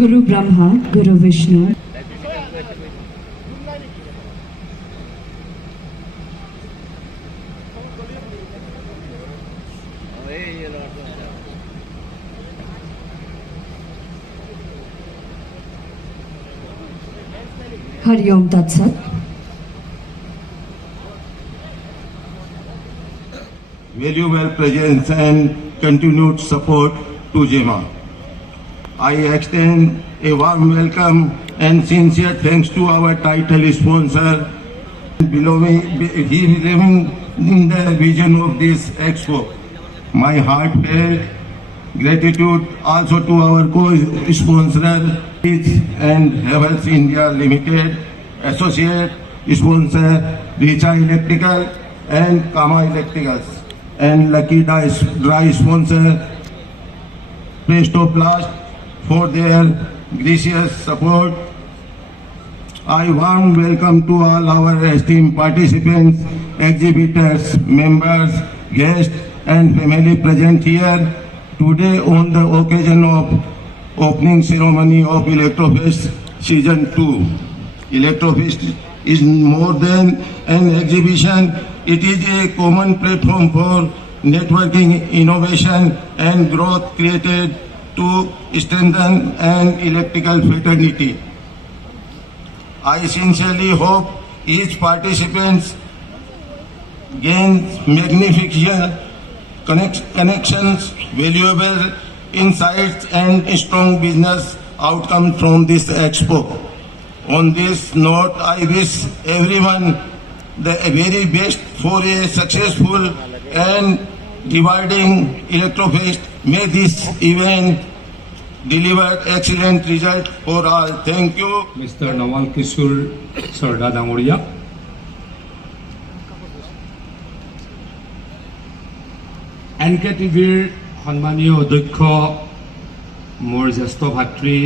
Guru Brahma, Guru Vishnu. Hari Om Tat Sat. Valuable presence and continued support to JEMA. I extend a warm welcome and sincere thanks to our title sponsor, believing in the vision of this expo. My heartfelt gratitude also to our co-sponsor and Havels India Limited, associate sponsor Richa Electrical and Kama Electricals, and Lucky Dry sponsor Prestoplast for their gracious support. I warm welcome to all our esteemed participants, exhibitors, members, guests and family present here today on the occasion of opening ceremony of Electrofest Season 2. Electrofest is more than an exhibition. It is a common platform for networking, innovation and growth created to strengthen an electrical fraternity. I sincerely hope each participant gains magnificent connections, valuable insights and strong business outcomes from this expo. On this note, I wish everyone the very best for a successful and rewarding Electrofest. May this event deliver excellent result for all. Thank you. Mr. Nawal Kishore Sarda Dangoria. NKTVৰ সন্মানীয় অধ্যক্ষ মোৰ জ্যেষ্ঠ ভাতৃ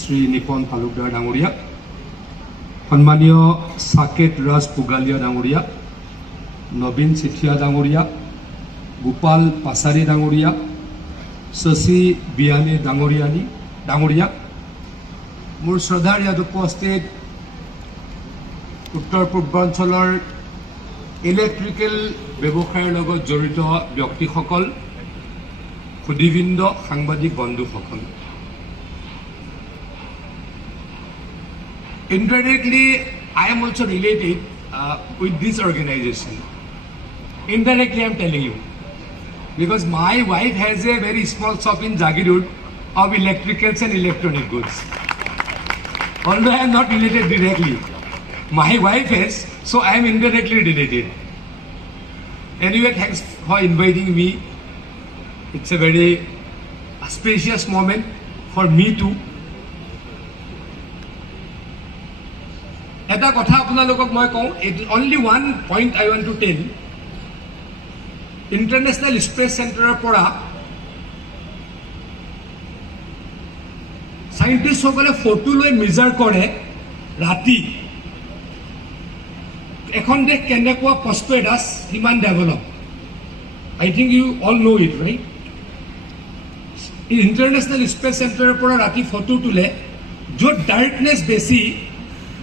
শ্ৰী নিপন তালুকদাৰ ডাঙৰীয়া, সন্মানীয় সাকেত ৰাজ পুগালীয়া ডাঙৰীয়া, নবীন চিঠিয়া ডাঙৰীয়া, গোপাল পাছাৰী ডাঙৰীয়া, শশী বিয়ানী ডাঙৰীয়া, মোৰ শ্ৰদ্ধাৰ ইয়াত উপস্থিত উত্তৰ পূৰ্বাঞ্চলৰ ইলেক্ট্ৰিকেল ব্যৱসায়ৰ লগত জড়িত ব্যক্তিসকল, সুদীবৃন্দ, সাংবাদিক বন্ধুসকল, indirectly I am also related with this organization. Indirectly I am telling you, because my wife has a very small shop in Jagirud of electricals and electronic goods. Although I am not related directly, my wife has, so I am indirectly related. Anyway, thanks for inviting me. It's a very spacious moment for me too. এটা কথা আপোনালোকক মই কওঁ, only one point I want to tell. International space চেণ্টাৰৰ পৰা চাইণ্টিষ্টসকলে photo লৈ measure কৰে ৰাতি এখন দেশ কেনেকুৱা প্ৰস্পেৰাছ, কিমান develop. I think you all know' it, right? International space চেণ্টাৰৰ পৰা ৰাতি ফটো তোলে য'ত ডাৰ্কনেছ বেছি,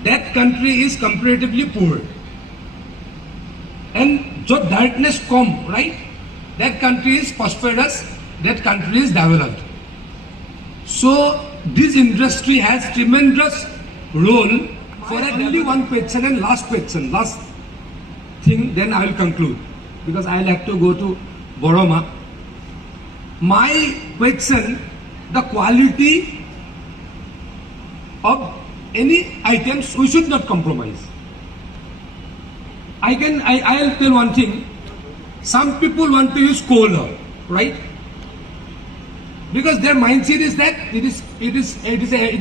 that country is comparatively poor. And য'ত darkness com, right? That country is prosperous, that country is developed. So this industry has tremendous role for that. Only one question and last thing, then I will conclude, because I will have to go to Boroma. My question, the quality of any items, we should not compromise. I'll tell one thing. Some people want to use coal, right? Because their mindset is that it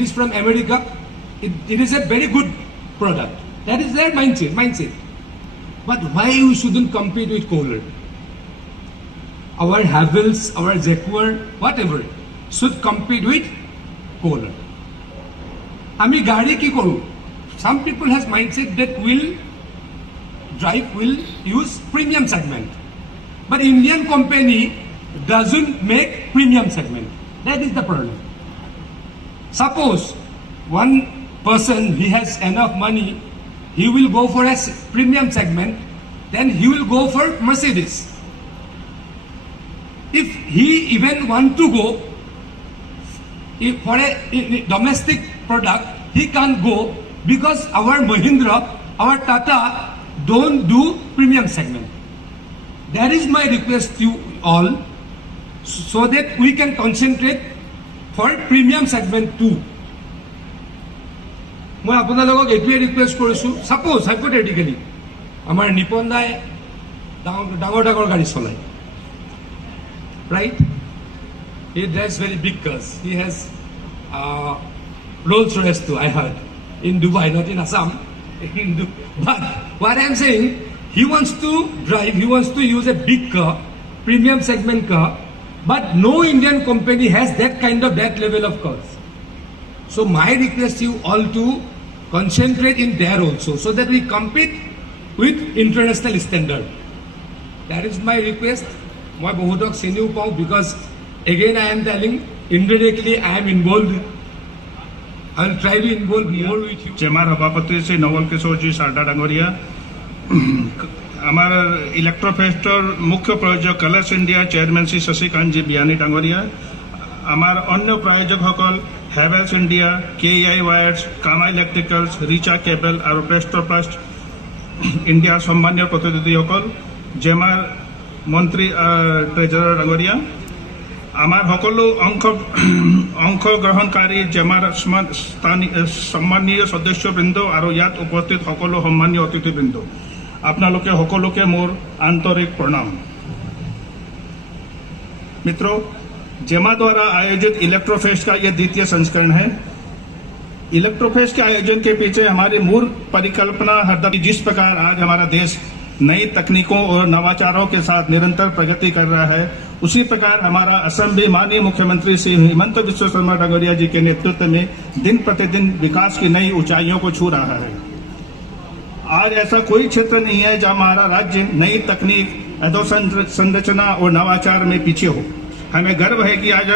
is from America. It is a very good product. That is their mindset. But why we shouldn't compete with coal? Our Havels, our Zequer, whatever, should compete with coal. আমি গাড়ী কি কৰোঁ? Some people has mindset that will use premium segment, but Indian company doesn't make premium segment. That is the problem. Suppose one person, he has enough money, he will go for a premium segment, then he will go for Mercedes. If he even want to go for a domestic product, he can't go because our Mahindra, our Tata don't do premium segment. That is my request to you all, so that we can concentrate for premium segment too. মই আপোনালোকক এইটোৱে request কৰিছোঁ, suppose হাইপথেটিকেলি আমাৰ নিপন দাই ডাঙৰ ডাঙৰ গাড়ী চলায়, right? He drives very big cars. He has Rolls Royce too, I heard, in Dubai, not in Assam. But what I'm saying, he wants to drive, he wants to use a big car, premium segment car, but no Indian company has that kind of that level of cars. So my request to you all to concentrate in there also, so that we compete with international standard. That is my request. মই বহুতক চিনিও পাওঁ, because again I am telling, indirectly I am involved. I will try to involve more with you. जेमा सभापति श्री नवल किशोर जी सारडा डांगरिया, हमारा इलेक्ट्रोफेस्टर मुख्य प्रायोजक Colors India chairman Shri Shashikant ji Biyani Dangaria, हमार अन्य प्रायोजक सकल हेवेल्स इंडिया, केईआई वायर्स, कामा इलेक्ट्रिकल्स, रिचा केबल और प्रेस्टोप्लास्ट इंडिया सम्मान्य प्रतिनिधि सकल, जेमार मंत्री ट्रेजरर डांगरिया, आमार सकलो अंशग्रहणकारी जेमार सम्मानीय सदस्यबृंद और यात उपस्थित सकलो सम्मानीय अतिथिबृंद, आपनालोके सकलोके मोर आंतरिक प्रणाम। मित्रों, जेमा द्वारा आयोजित इलेक्ट्रोफेस्ट का यह द्वितीय संस्करण है। इलेक्ट्रोफेस्ट के आयोजन के पीछे हमारी मूल परिकल्पना हरदम, जिस प्रकार आज हमारा देश नई तकनीकों और नवाचारों के साथ निरंतर प्रगति कर रहा है, उसी प्रकार हमारा असम भी माननीय मुख्यमंत्री श्री हिमंत बिस्वा शर्मा डांगरिया जी के नेतृत्व में दिन प्रतिदिन विकास की नई ऊंचाइयों को छू रहा है। आज ऐसा कोई क्षेत्र नहीं है जहां हमारा राज्य नई तकनीक, अधोसंरचना और नवाचार में पीछे हो। हमें गर्व है कि आज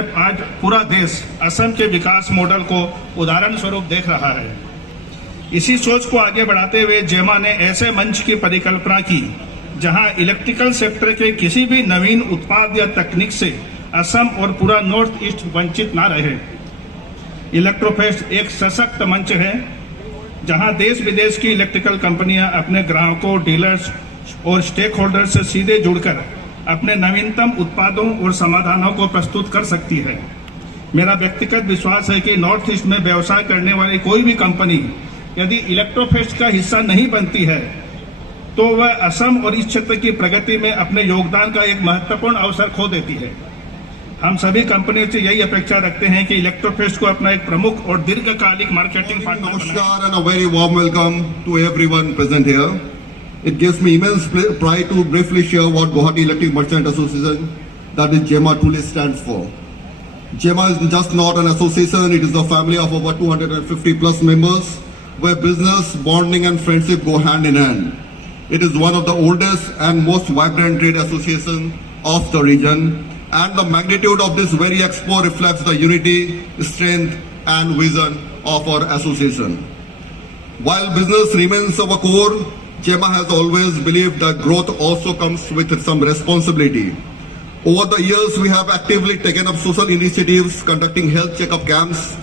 पूरा देश असम के विकास मॉडल को उदाहरण स्वरूप देख रहा है। इसी सोच को आगे बढ़ाते हुए जेमा ने ऐसे मंच की परिकल्पना की जहां इलेक्ट्रिकल सेक्टर के किसी भी नवीन उत्पाद या तकनीक से असम और पूरा नॉर्थ ईस्ट वंचित न रहे। इलेक्ट्रोफेस्ट एक सशक्त मंच है जहां देश विदेश की इलेक्ट्रिकल कंपनियां अपने ग्राहकों, डीलर्स और स्टेक होल्डर्स से सीधे जुड़कर अपने नवीनतम उत्पादों और समाधानों को प्रस्तुत कर सकती है। मेरा व्यक्तिगत विश्वास है कि नॉर्थ ईस्ट में व्यवसाय करने वाली कोई भी कंपनी यदि इलेक्ट्रोफेस्ट का हिस्सा नहीं बनती है तो वह असम और इस क्षेत्र की प्रगति में अपने योगदान का एक महत्वपूर्ण अवसर खो देती है। हम सभी कंपनियों से यही अपेक्षा रखते हैं कि इलेक्ट्रोफेस्ट को अपना एक प्रमुख और दीर्घकालिक मार्केटिंग पार्टनर बनाएं। Namaskar and a very warm welcome to everyone present here. It gives me immense pride to briefly share what Guwahati Electric Merchant Association, that is JEMA, truly stands for. JEMA is just not an association, it is a family of over 250 plus members where business, bonding and friendship go hand in hand. It is one of the oldest and most vibrant trade associations of the region, and the magnitude of this very expo reflects the unity, strength and vision of our association. While business remains our core, JEMA has always believed that growth also comes with some responsibility. Over the years, we have actively taken up social initiatives, conducting health checkup camps,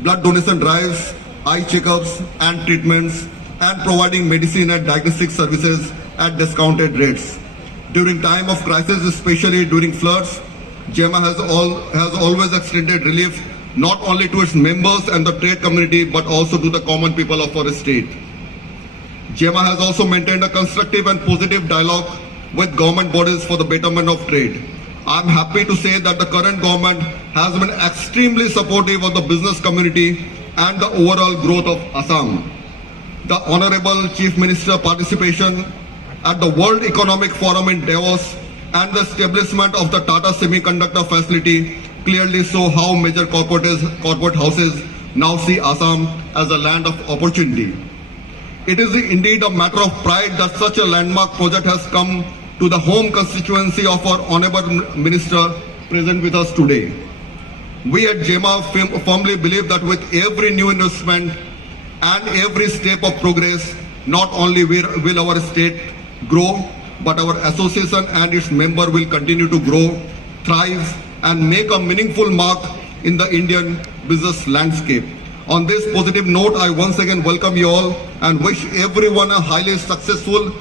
blood donation drives, eye checkups and treatments, and providing medicine and diagnostic services at discounted rates. During time of crisis, especially during floods, JEMA has always extended relief not only to its members and the trade community but also to the common people of our state. JEMA has also maintained a constructive and positive dialogue with government bodies for the betterment of trade. I am happy to say that the current government has been extremely supportive of the business community and the overall growth of Assam. The Honorable Chief Minister participation at the World Economic Forum in Davos and the establishment of the Tata Semiconductor Facility clearly show how major corporate houses now see Assam as a land of opportunity. It is indeed a matter of pride that such a landmark project has come to the home constituency of our Honorable Minister present with us today. We at JEMA firmly believe that with every new investment and every step of progress, not only will our state grow, but our association and its member will continue to grow, thrive, and make a meaningful mark in the Indian business landscape. On this positive note, I once again welcome you all and wish everyone a highly successful